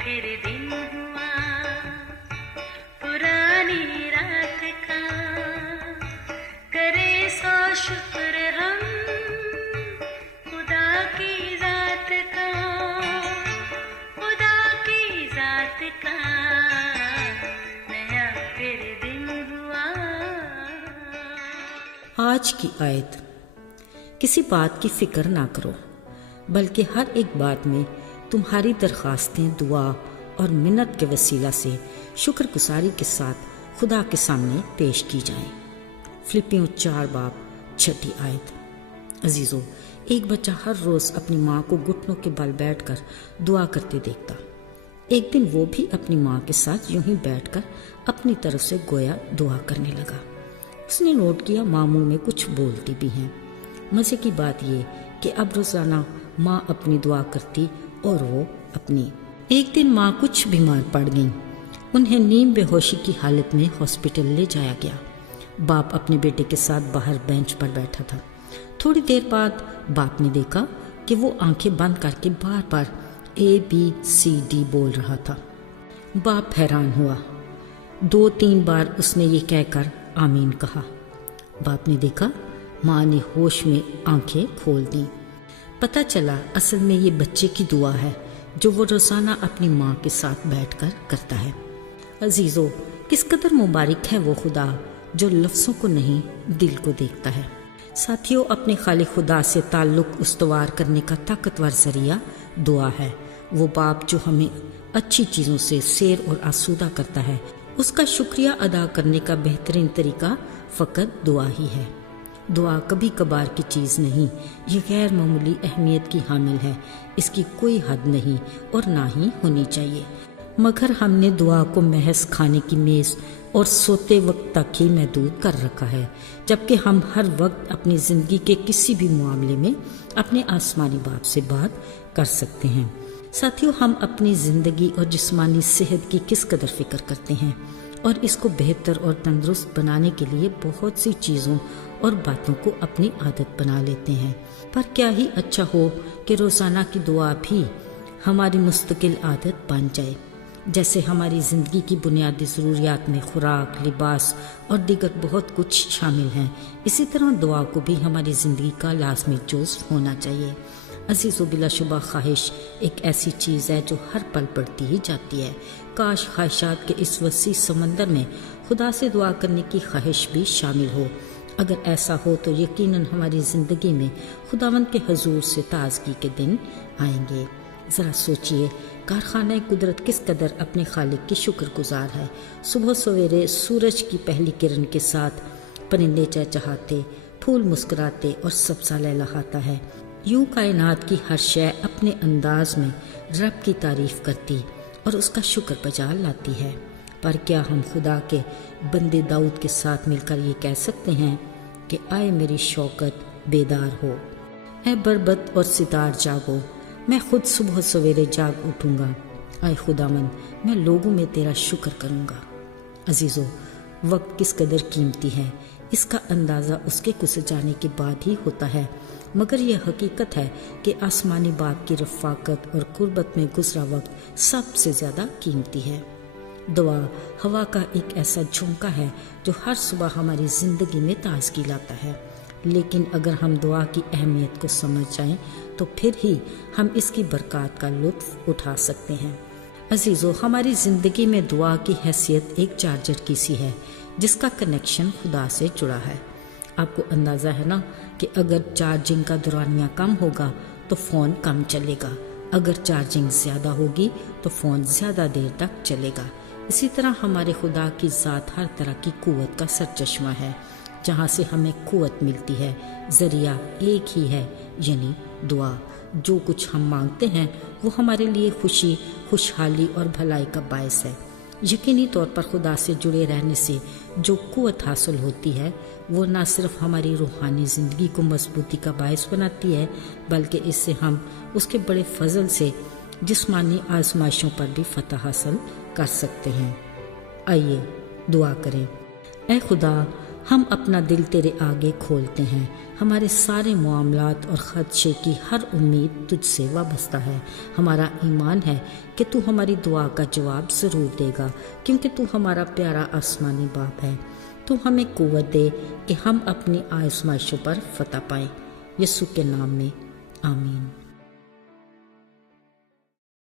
फिर दिन हुआ पुरानी रात का, करे सो शुक्र हम खुदा की जात का, खुदा की जात का, नया फिर दिन हुआ। आज की आयत, किसी बात की फिक्र ना करो बल्कि हर एक बात में तुम्हारी दरख्वास्तें दुआ और मिन्नत के वसीला से शुक्रगुजारी के साथ खुदा के सामने पेश की जाएं। फिलिपियों 4 बाब 6 आयत। अजीज़ों, एक बच्चा हर रोज़ अपनी माँ को घुटनों के बल बैठकर दुआ करते देखता। एक दिन वो भी अपनी माँ के साथ यूं ही बैठकर अपनी तरफ से गोया दुआ करने लगा। उसने नोट किया माँ मुँह में कुछ बोलती भी हैं। मज़े की बात ये कि अब रोज़ाना माँ अपनी दुआ करती और वो अपनी। एक दिन माँ कुछ बीमार पड़ गईं। उन्हें नीम बेहोशी की हालत में हॉस्पिटल ले जाया गया। बाप अपने बेटे के साथ बाहर बेंच पर बैठा था। थोड़ी देर बाद बाप ने देखा कि वो आंखें बंद करके बार बार ABCD बोल रहा था। बाप हैरान हुआ। 2-3 बार उसने ये कहकर आमीन कहा। बाप ने देखा माँ ने होश में आंखें खोल दी। पता चला असल में ये बच्चे की दुआ है जो वो रोज़ाना अपनी माँ के साथ बैठकर करता है। अजीज़ों, किस कदर मुबारक है वो खुदा जो लफ्ज़ों को नहीं दिल को देखता है। साथियों, अपने खालिक खुदा से ताल्लुक़ उस्तवार करने का ताकतवर ज़रिया दुआ है। वो बाप जो हमें अच्छी चीज़ों से सैर और आसूदा करता है, उसका शुक्रिया अदा करने का बेहतरीन तरीका फ़कत दुआ ही है। दुआ कभी कभार की चीज़ नहीं, ये गैर मामूली अहमियत की हामिल है। इसकी कोई हद नहीं और ना ही होनी चाहिए, मगर हमने दुआ को महज खाने की मेज़ और सोते वक्त तक ही महदूद कर रखा है, जबकि हम हर वक्त अपनी ज़िंदगी के किसी भी मामले में अपने आसमानी बाप से बात कर सकते हैं। साथियों, हम अपनी ज़िंदगी और जिस्मानी सेहत की किस कदर फ़िक्र करते हैं और इसको बेहतर और तंदुरुस्त बनाने के लिए बहुत सी चीज़ों और बातों को अपनी आदत बना लेते हैं। पर क्या ही अच्छा हो कि रोज़ाना की दुआ भी हमारी मुस्तकिल आदत बन जाए। जैसे हमारी ज़िंदगी की बुनियादी ज़रूरियात में खुराक, लिबास और दीगर बहुत कुछ शामिल हैं, इसी तरह दुआ को भी हमारी ज़िंदगी का लाज़मी जुज़ होना चाहिए। अज़ीज़ों, बिलाशुबा ख्वाहिश एक ऐसी चीज़ है जो हर पल बढ़ती ही जाती है। काश ख्वाहिशात के इस वसी समंदर में खुदा से दुआ करने की ख्वाहिश भी शामिल हो। अगर ऐसा हो तो यकीनन हमारी ज़िंदगी में खुदावंद के हजूर से ताज़गी के दिन आएंगे। ज़रा सोचिए, कारखाना कुदरत किस कदर अपने खालिक की शुक्रगुजार है। सुबह सवेरे सूरज की पहली किरण के साथ परिंदे चहचहाते, फूल मुस्कुराते और सब्ज़ा लहलहाता है। यूं कायनात की हर शय अपने अंदाज में रब की तारीफ करती और उसका शुक्र बजा लाती है। पर क्या हम खुदा के बंदे दाऊद के साथ मिलकर ये कह सकते हैं कि आए मेरी शौकत बेदार हो, ऐ बरबत और सितार जागो, मैं खुद सुबह सवेरे जाग उठूंगा, आए खुदामंद मैं लोगों में तेरा शुक्र करूंगा। अजीज़ों, वक्त किस कदर कीमती है, इसका अंदाज़ा उसके गुज़र जाने के बाद ही होता है, मगर यह हकीकत है कि आसमानी बाप की रफ़ाकत और कुर्बत में गुज़रा वक्त सबसे ज़्यादा कीमती है। दुआ हवा का एक ऐसा झोंका है जो हर सुबह हमारी ज़िंदगी में ताज़गी लाता है, लेकिन अगर हम दुआ की अहमियत को समझ जाएं तो फिर ही हम इसकी बरकत का लुत्फ़ उठा सकते हैं। अजीज़ों, हमारी ज़िंदगी में दुआ की हैसियत एक चार्जर की सी है जिसका कनेक्शन खुदा से जुड़ा है। आपको अंदाज़ा है ना कि अगर चार्जिंग का दौरानिया कम होगा तो फ़ोन कम चलेगा, अगर चार्जिंग ज़्यादा होगी तो फ़ोन ज़्यादा देर तक चलेगा। इसी तरह हमारे खुदा की ज़ात हर तरह की क़ुव्वत का सरचश्मा है, जहाँ से हमें क़ुव्वत मिलती है। ज़रिया एक ही है, यानी दुआ। जो कुछ हम मांगते हैं वो हमारे लिए खुशी, खुशहाली और भलाई का बायस है। यकीनी तौर पर खुदा से जुड़े रहने से जो क़ुव्वत हासिल होती है वो न सिर्फ हमारी रूहानी ज़िंदगी को मजबूती का बायस बनाती है, बल्कि इससे हम उसके बड़े फजल से जिस्मानी आजमाइशों पर भी फतह हासिल कर सकते हैं। आइए दुआ करें। ऐ खुदा, ہم اپنا دل تیرے آگے کھولتے ہیں، ہمارے سارے معاملات اور خدشے کی ہر امید تجھ سے وابستہ ہے۔ ہمارا ایمان ہے کہ تو ہماری دعا کا جواب ضرور دے گا، کیونکہ تو ہمارا پیارا آسمانی باپ ہے۔ تو ہمیں قوت دے کہ ہم اپنی آزمائشوں پر فتح پائیں۔ یسوع کے نام میں آمین۔